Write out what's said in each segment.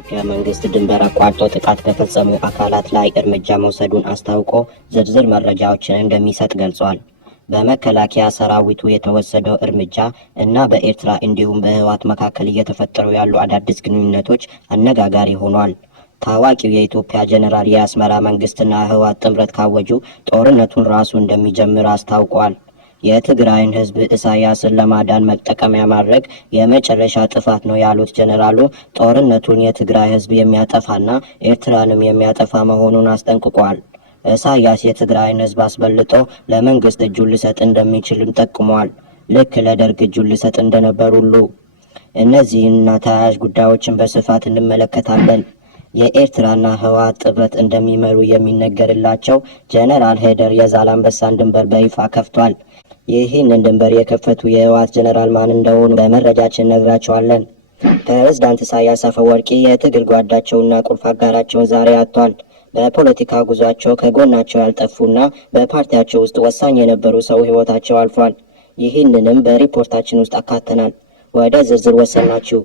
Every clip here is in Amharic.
የኢትዮጵያ መንግስት ድንበር አቋርጦ ጥቃት በፈጸሙ አካላት ላይ እርምጃ መውሰዱን አስታውቆ ዝርዝር መረጃዎችን እንደሚሰጥ ገልጿል። በመከላከያ ሰራዊቱ የተወሰደው እርምጃ እና በኤርትራ እንዲሁም በህወሓት መካከል እየተፈጠሩ ያሉ አዳዲስ ግንኙነቶች አነጋጋሪ ሆኗል። ታዋቂው የኢትዮጵያ ጀነራል የአስመራ መንግስትና ህወሓት ጥምረት ካወጁ ጦርነቱን ራሱ እንደሚጀምር አስታውቋል። የትግራይን ህዝብ ኢሳያስን ለማዳን መጠቀሚያ ማድረግ የመጨረሻ ጥፋት ነው ያሉት ጀነራሉ ጦርነቱን የትግራይ ህዝብ የሚያጠፋና ኤርትራንም የሚያጠፋ መሆኑን አስጠንቅቋል። ኢሳያስ የትግራይን ህዝብ አስበልጦ ለመንግስት እጁን ሊሰጥ እንደሚችልም ጠቁሟል። ልክ ለደርግ እጁን ሊሰጥ እንደነበር ሁሉ እነዚህና ተያያዥ ጉዳዮችን በስፋት እንመለከታለን። የኤርትራና ህወሓት ጥምረት እንደሚመሩ የሚነገርላቸው ጀነራል ሄደር የዛላምበሳን ድንበር በይፋ ከፍቷል። ይህንን ድንበር የከፈቱ የህወሓት ጀነራል ማን እንደሆኑ በመረጃችን ነግራቸዋለን። ፕሬዝዳንት ኢሳያስ አፈወርቂ የትግል ጓዳቸውና ቁልፍ አጋራቸውን ዛሬ አጥቷል። በፖለቲካ ጉዟቸው ከጎናቸው ያልጠፉና በፓርቲያቸው ውስጥ ወሳኝ የነበሩ ሰው ህይወታቸው አልፏል። ይህንንም በሪፖርታችን ውስጥ አካተናል። ወደ ዝርዝር ወሰናችሁ።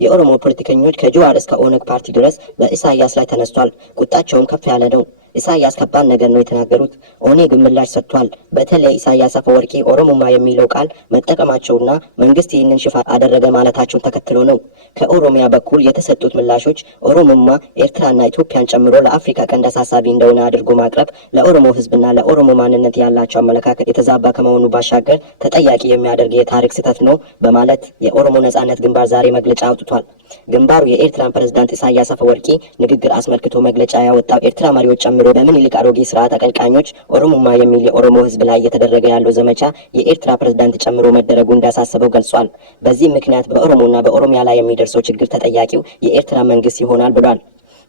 የኦሮሞ ፖለቲከኞች ከጅዋር እስከ ኦነግ ፓርቲ ድረስ በኢሳያስ ላይ ተነስቷል። ቁጣቸውም ከፍ ያለ ነው። ኢሳያስ ከባድ ነገር ነው የተናገሩት። ኦነግ ምላሽ ሰጥቷል። በተለይ ኢሳያስ አፈወርቂ ኦሮሞማ የሚለው ቃል መጠቀማቸውና መንግስት ይህንን ሽፋን አደረገ ማለታቸውን ተከትሎ ነው። ከኦሮሚያ በኩል የተሰጡት ምላሾች ኦሮሞማ ኤርትራና ኢትዮጵያን ጨምሮ ለአፍሪካ ቀንድ አሳሳቢ እንደሆነ አድርጎ ማቅረብ ለኦሮሞ ህዝብና ለኦሮሞ ማንነት ያላቸው አመለካከት የተዛባ ከመሆኑ ባሻገር ተጠያቂ የሚያደርግ የታሪክ ስህተት ነው በማለት የኦሮሞ ነጻነት ግንባር ዛሬ መግለጫ አውጥቷል። ግንባሩ የኤርትራን ፕሬዝዳንት ኢሳያስ አፈወርቂ ንግግር አስመልክቶ መግለጫ ያወጣው ኤርትራ መሪዎች ጨምሮ በምኒልክ አሮጌ ስርዓት አቀንቃኞች ኦሮሞማ የሚል የኦሮሞ ህዝብ ላይ እየተደረገ ያለው ዘመቻ የኤርትራ ፕሬዝዳንት ጨምሮ መደረጉ እንዳሳሰበው ገልጿል። በዚህ ምክንያት በኦሮሞና በኦሮሚያ ላይ የሚደርሰው ችግር ተጠያቂው የኤርትራ መንግስት ይሆናል ብሏል።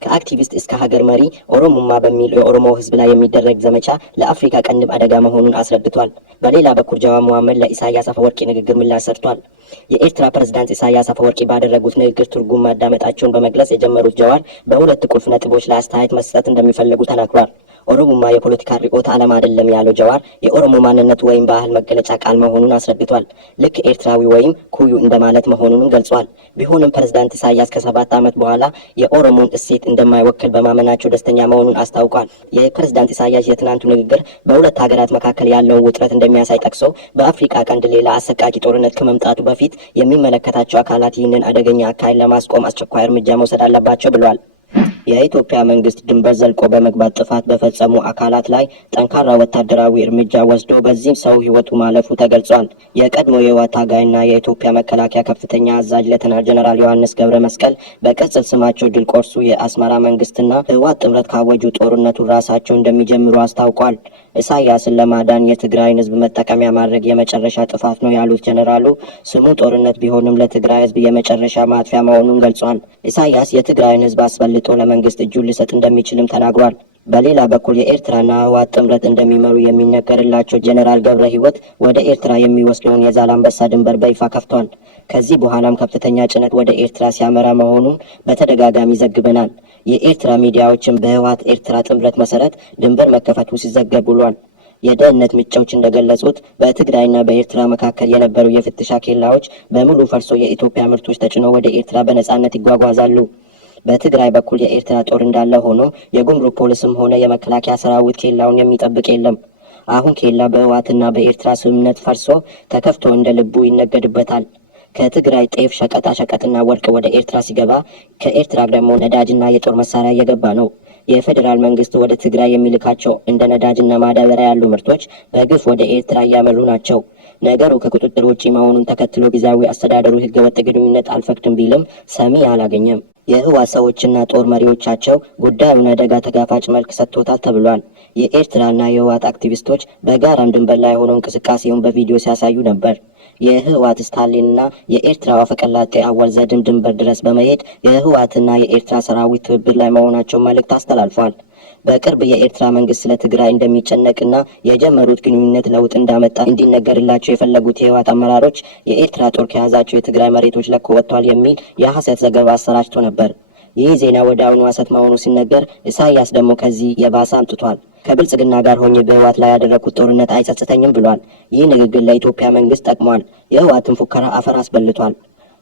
ከአክቲቪስት እስከ ሀገር መሪ ኦሮሞማ በሚል የኦሮሞ ህዝብ ላይ የሚደረግ ዘመቻ ለአፍሪካ ቀንድም አደጋ መሆኑን አስረድቷል። በሌላ በኩል ጀዋር መሐመድ ለኢሳያስ አፈወርቂ ንግግር ምላሽ ሰጥቷል። የኤርትራ ፕሬዝዳንት ኢሳያስ አፈወርቂ ባደረጉት ንግግር ትርጉም ማዳመጣቸውን በመግለጽ የጀመሩት ጀዋር በሁለት ቁልፍ ነጥቦች ላይ አስተያየት መስጠት እንደሚፈልጉ ተናግሯል። ኦሮሞማ የፖለቲካ ርዕዮተ ዓለም አይደለም ያለው ጀዋር የኦሮሞ ማንነት ወይም ባህል መገለጫ ቃል መሆኑን አስረድቷል። ልክ ኤርትራዊ ወይም ኩዩ እንደማለት መሆኑንም ገልጿል። ቢሆንም ፕሬዝዳንት ኢሳያስ ከ7 ዓመት በኋላ የኦሮሞን እሴት እንደማይወክል በማመናቸው ደስተኛ መሆኑን አስታውቋል። የፕሬዝዳንት ኢሳያስ የትናንቱ ንግግር በሁለት ሀገራት መካከል ያለውን ውጥረት እንደሚያሳይ ጠቅሶ በአፍሪካ ቀንድ ሌላ አሰቃቂ ጦርነት ከመምጣቱ በፊት የሚመለከታቸው አካላት ይህንን አደገኛ አካሄድ ለማስቆም አስቸኳይ እርምጃ መውሰድ አለባቸው ብሏል። የኢትዮጵያ መንግስት ድንበር ዘልቆ በመግባት ጥፋት በፈጸሙ አካላት ላይ ጠንካራ ወታደራዊ እርምጃ ወስዶ በዚህም ሰው ህይወቱ ማለፉ ተገልጿል። የቀድሞ የህወሓት ታጋይና የኢትዮጵያ መከላከያ ከፍተኛ አዛዥ ሌተናል ጀነራል ዮሐንስ ገብረ መስቀል በቅጽል ስማቸው ድል ቆርሱ የአስመራ መንግስትና ህወሓት ጥምረት ካወጁ ጦርነቱን ራሳቸው እንደሚጀምሩ አስታውቋል። ኢሳያስን ለማዳን የትግራይን ህዝብ መጠቀሚያ ማድረግ የመጨረሻ ጥፋት ነው ያሉት ጀነራሉ ስሙ ጦርነት ቢሆንም ለትግራይ ህዝብ የመጨረሻ ማጥፊያ መሆኑን ገልጿል። ኢሳያስ የትግራይን ህዝብ አስበልጦ ለመንግስት እጁን ሊሰጥ እንደሚችልም ተናግሯል። በሌላ በኩል የኤርትራና ህወሓት ጥምረት እንደሚመሩ የሚነገርላቸው ጀነራል ገብረ ህይወት ወደ ኤርትራ የሚወስደውን የዛላምበሳ ድንበር በይፋ ከፍቷል። ከዚህ በኋላም ከፍተኛ ጭነት ወደ ኤርትራ ሲያመራ መሆኑን በተደጋጋሚ ዘግበናል። የኤርትራ ሚዲያዎችን በህወሓት ኤርትራ ጥምረት መሰረት ድንበር መከፈቱ ሲዘገብ ውሏል። የደህንነት ምንጮች እንደገለጹት በትግራይና በኤርትራ መካከል የነበሩ የፍተሻ ኬላዎች በሙሉ ፈርሶ የኢትዮጵያ ምርቶች ተጭነው ወደ ኤርትራ በነጻነት ይጓጓዛሉ። በትግራይ በኩል የኤርትራ ጦር እንዳለ ሆኖ የጉምሩክ ፖሊስም ሆነ የመከላከያ ሰራዊት ኬላውን የሚጠብቅ የለም። አሁን ኬላ በህወሓትና በኤርትራ ስምምነት ፈርሶ ተከፍቶ እንደ ልቡ ይነገድበታል። ከትግራይ ጤፍ፣ ሸቀጣ ሸቀጥና ወርቅ ወደ ኤርትራ ሲገባ ከኤርትራ ደግሞ ነዳጅና የጦር መሳሪያ እየገባ ነው። የፌዴራል መንግስት ወደ ትግራይ የሚልካቸው እንደ ነዳጅና ማዳበሪያ ያሉ ምርቶች በግፍ ወደ ኤርትራ እያመሩ ናቸው። ነገሩ ከቁጥጥር ውጪ መሆኑን ተከትሎ ጊዜያዊ አስተዳደሩ ህገወጥ ግንኙነት አልፈቅድም ቢልም ሰሚ አላገኘም። የህወሓት ሰዎችና ጦር መሪዎቻቸው ጉዳዩን አደጋ ተጋፋጭ መልክ ሰጥቶታል ተብሏል። የኤርትራና የህወሓት አክቲቪስቶች በጋራም ድንበር ላይ ሆነው እንቅስቃሴውን በቪዲዮ ሲያሳዩ ነበር። የህወሓት ስታሊንና የኤርትራው አፈቀላጤ አወል ዘድም ድንበር ድረስ በመሄድ የህወሓትና የኤርትራ ሰራዊት ትብብር ላይ መሆናቸው መልእክት አስተላልፏል። በቅርብ የኤርትራ መንግስት ስለ ትግራይ እንደሚጨነቅና የጀመሩት ግንኙነት ለውጥ እንዳመጣ እንዲነገርላቸው የፈለጉት የህወሓት አመራሮች የኤርትራ ጦር ከያዛቸው የትግራይ መሬቶች ለቆ ወጥቷል የሚል የሐሰት ዘገባ አሰራጭቶ ነበር። ይህ ዜና ወደ አሁኑ ሐሰት መሆኑ ሲነገር ኢሳያስ ደግሞ ከዚህ የባሰ አምጥቷል። ከብልጽግና ጋር ሆኜ በህወሓት ላይ ያደረኩት ጦርነት አይጸጽተኝም ብሏል። ይህ ንግግር ለኢትዮጵያ መንግስት ጠቅሟል። የህወሓትን ፉከራ አፈር አስበልቷል።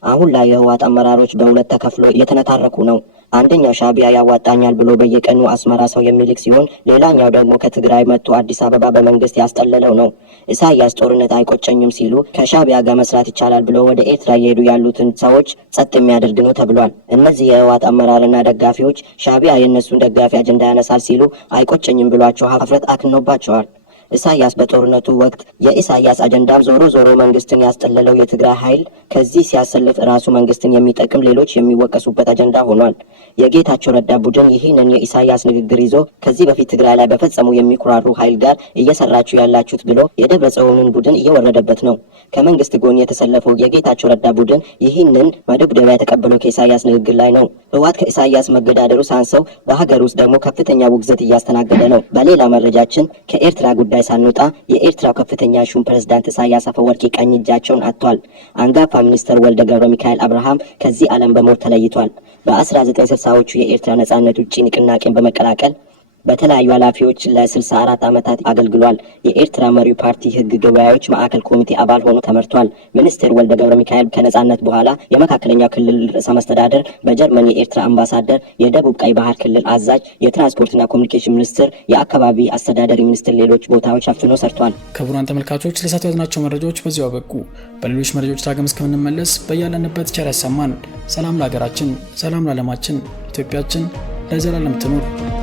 አሁን ላይ የህወሓት አመራሮች በሁለት ተከፍሎ እየተነታረኩ ነው። አንደኛው ሻዕቢያ ያዋጣኛል ብሎ በየቀኑ አስመራ ሰው የሚልክ ሲሆን ሌላኛው ደግሞ ከትግራይ መጥቶ አዲስ አበባ በመንግስት ያስጠለለው ነው። ኢሳያስ ጦርነት አይቆጨኝም ሲሉ ከሻዕቢያ ጋር መስራት ይቻላል ብሎ ወደ ኤርትራ እየሄዱ ያሉትን ሰዎች ጸጥ የሚያደርግ ነው ተብሏል። እነዚህ የህወሓት አመራርና ደጋፊዎች ሻዕቢያ የእነሱን ደጋፊ አጀንዳ ያነሳል ሲሉ አይቆጨኝም ብሏቸው ሀፍረት አክኖባቸዋል። ኢሳያስ በጦርነቱ ወቅት የኢሳያስ አጀንዳም ዞሮ ዞሮ መንግስትን ያስጠለለው የትግራይ ኃይል ከዚህ ሲያሰልፍ ራሱ መንግስትን የሚጠቅም ሌሎች የሚወቀሱበት አጀንዳ ሆኗል። የጌታቸው ረዳ ቡድን ይህንን የኢሳያስ ንግግር ይዞ ከዚህ በፊት ትግራይ ላይ በፈጸሙ የሚኩራሩ ኃይል ጋር እየሰራችሁ ያላችሁት ብሎ የደብረጽዮንን ቡድን እየወረደበት ነው። ከመንግስት ጎን የተሰለፈው የጌታቸው ረዳ ቡድን ይህንን መደብደቢያ የተቀበለው ከኢሳያስ ንግግር ላይ ነው። ህወሓት ከኢሳያስ መገዳደሩ ሳንሰው በሀገር ውስጥ ደግሞ ከፍተኛ ውግዘት እያስተናገደ ነው። በሌላ መረጃችን ከኤርትራ ጉዳይ ሳንወጣ የኤርትራው ከፍተኛ ሹም ፕሬዝዳንት ኢሳያስ አፈወርቂ ቀኝ እጃቸውን አጥቷል። አንጋፋ ሚኒስትር ወልደ ገብረ ሚካኤል አብርሃም ከዚህ ዓለም በሞት ተለይቷል። በ1960ዎቹ የኤርትራ ነጻነት ውጪ ንቅናቄን በመቀላቀል በተለያዩ ኃላፊዎች ለ64 ዓመታት አገልግሏል። የኤርትራ መሪው ፓርቲ ህግ ገበያዎች ማዕከል ኮሚቴ አባል ሆኖ ተመርቷል። ሚኒስትር ወልደ ገብረ ሚካኤል ከነጻነት በኋላ የመካከለኛው ክልል ርዕሰ መስተዳደር፣ በጀርመን የኤርትራ አምባሳደር፣ የደቡብ ቀይ ባህር ክልል አዛዥ፣ የትራንስፖርትና ኮሚኒኬሽን ሚኒስትር፣ የአካባቢ አስተዳደር ሚኒስትር ሌሎች ቦታዎች ሸፍኖ ሰርቷል። ክቡራን ተመልካቾች ለሰዓቱ ያዝናቸው መረጃዎች በዚሁ አበቁ። በሌሎች መረጃዎች ዳግም እስከምንመለስ በያለንበት ቸር ያሰማን። ሰላም ለሀገራችን፣ ሰላም ለዓለማችን። ኢትዮጵያችን ለዘላለም ትኑር።